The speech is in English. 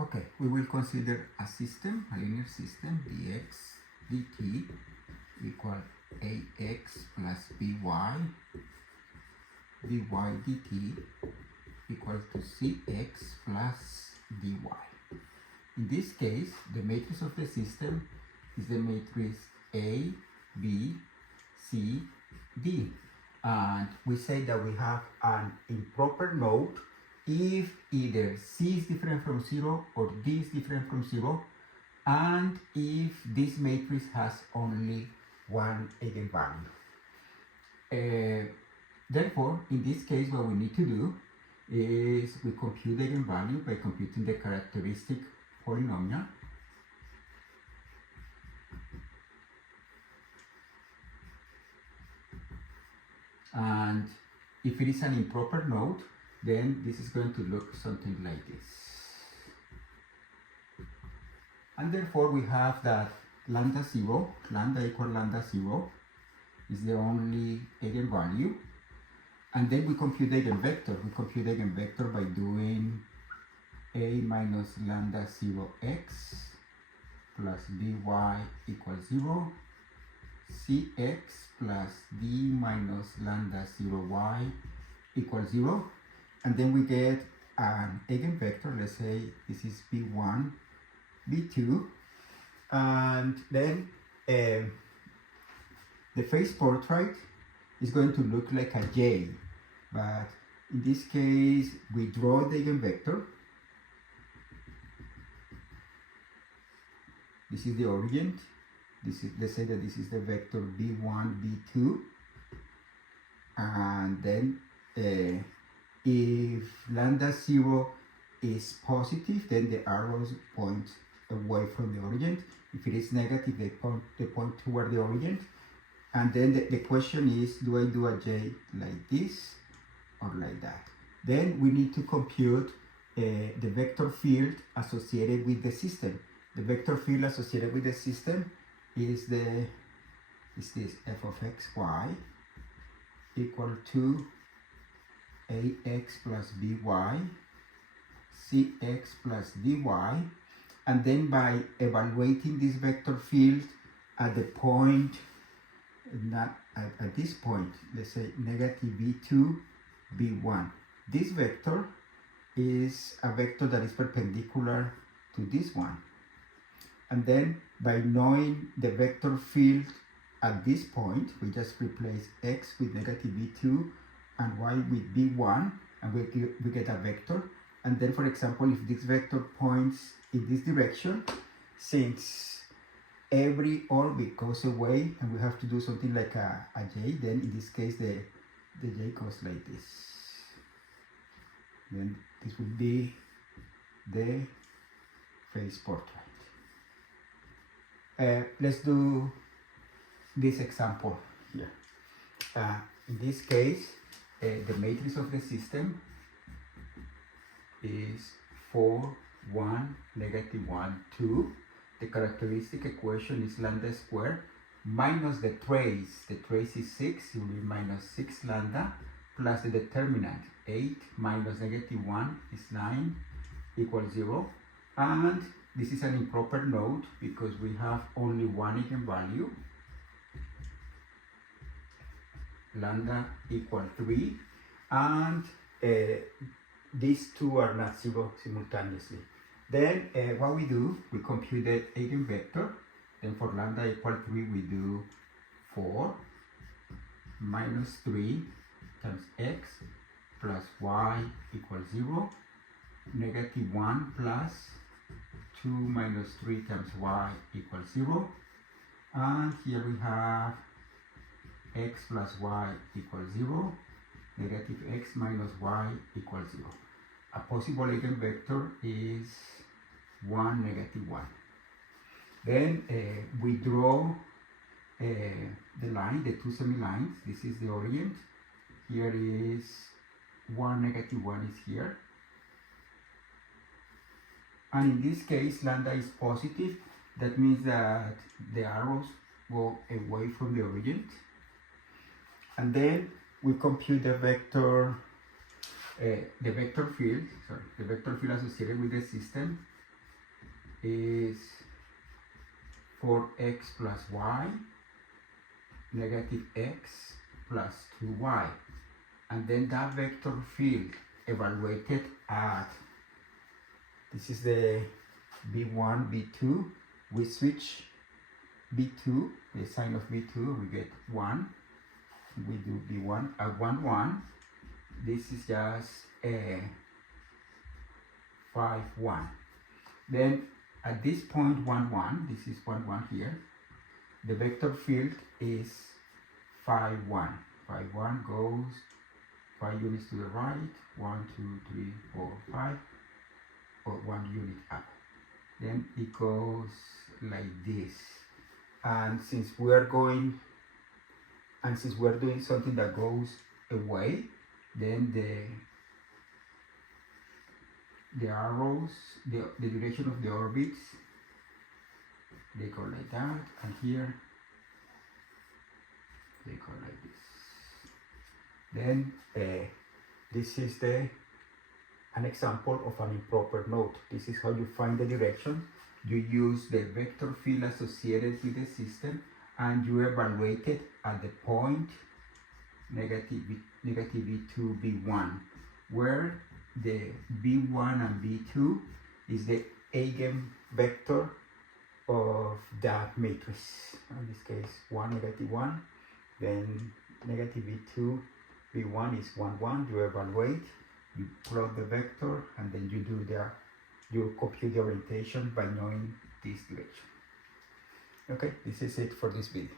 Okay, we will consider a system, a linear system, dx dt equal ax plus by dt equal to cx plus dy. In this case, the matrix of the system is the matrix A, B, C, D. And we say that we have an improper node if either C is different from 0 or D is different from 0, and if this matrix has only one eigenvalue. Therefore, in this case, what we need to do is we compute the eigenvalue by computing the characteristic polynomial. And if it is an improper node, then this is going to look something like this. And therefore we have that lambda equal lambda 0 is the only eigenvalue. And then we compute the eigenvector. We compute the eigenvector by doing a minus lambda 0x plus by equals 0, cx plus d minus lambda 0y equals 0. And then we get an eigenvector. Let's say this is b1, b2, and then the phase portrait is going to look like a J, but in this case we draw the eigenvector. This is the origin. Let's say that this is the vector b1, b2, and then if lambda 0 is positive, then the arrows point away from the origin. If it is negative, they point toward the origin. And then the question is, do I do a J like this or like that? Then we need to compute the vector field associated with the system. The vector field associated with the system is this f of xy equal to ax plus by, cx plus dy, and then by evaluating this vector field at the point, not at this point, let's say negative b2, b1. This vector is a vector that is perpendicular to this one. And then by knowing the vector field at this point, we just replace x with negative b2 and y with b1, and we get a vector. And then, for example, if this vector points in this direction, since every orbit goes away and we have to do something like a J, then in this case the J goes like this. Then this would be the phase portrait. Let's do this example here. In this case, the matrix of the system is 4, 1, negative 1, 2. The characteristic equation is lambda squared minus the trace. The trace is 6, it will be minus 6 lambda, plus the determinant, 8 minus negative 1 is 9, equals 0. And this is an improper node because we have only one eigenvalue, lambda equal 3, and these two are not 0 simultaneously. Then what we do, we compute the eigenvector. Then for lambda equal 3, we do 4 minus 3 times x plus y equals 0, negative 1 plus 2 minus 3 times y equals 0. And here we have x plus y equals 0, negative x minus y equals 0. A possible eigenvector is 1, negative 1. Then we draw the line, the two semi-lines. This is the origin. Here is 1, negative 1 is here. And in this case, lambda is positive. That means that the arrows go away from the origin. And then we compute the vector field associated with the system. is 4x plus y, negative x plus 2y. And then that vector field evaluated at, this is the b1, b2, we switch b2, the sign of b2, we get 1, we do b1 at 1, 1, this is just a 5, 1. Then at this point 1, 1, this is 1, 1 here, the vector field is 5, 1. 5, 1 goes 5 units to the right, 1, 2, 3, 4, 5, or 1 unit up. Then it goes like this. And since we are doing something that goes away, then the arrows, the direction of the orbits, they go like that, and here they go like this. Then this is an example of an improper node. This is how you find the direction. You use the vector field associated with the system, and you evaluate it at the point negative b2, b1, where the b1 and b2 is the eigenvector of that matrix. In this case, 1, negative 1, then negative b2, b1 is 1, 1. You evaluate, you plot the vector, and then you compute the orientation by knowing this direction. Okay, this is it for this video.